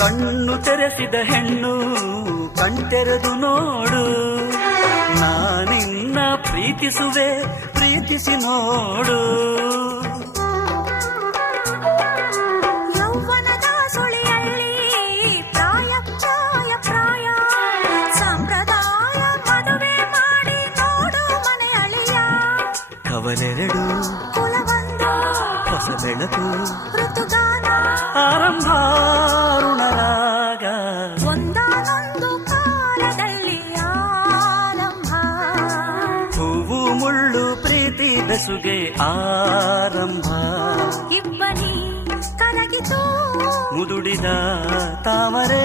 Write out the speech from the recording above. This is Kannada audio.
ಕಣ್ಣು ತೆರೆಸಿದ ಹೆಣ್ಣು ಕಣ್ತೆರೆದು ನೋಡು, ನಾನಿನ್ನ ಪ್ರೀತಿಸುವೆ ಪ್ರೀತಿಸಿ ನೋಡು. ಯೌವನದ ಸುಳಿಯಲ್ಲಿ ಪ್ರಾಯ ಪ್ರಾಯ ಪ್ರಾಯ ಸಂಪ್ರದಾಯ ಮದುವೆ ಮಾಡಿ ನೋಡು ಮನೆ ಅಳಿಯ. ಕವಲೆರಡು ಕುಲವೊಂದು ಹೊಸ ಬೆಳಕು ಋತುಗಾನ ಆರಂಭ ಋಣರಾಗ ಒಂದಾನೊಂದು ಕಾಲದಲ್ಲಿ ಆರಂಭ. ಹೂವು ಮುಳ್ಳು ಪ್ರೀತಿ ಬೆಸುಗೆ ಆರಂಭ. ಇಬ್ಬನಿ ಕರಗಿತು ಮುದುಡಿದ ತಾವರೇ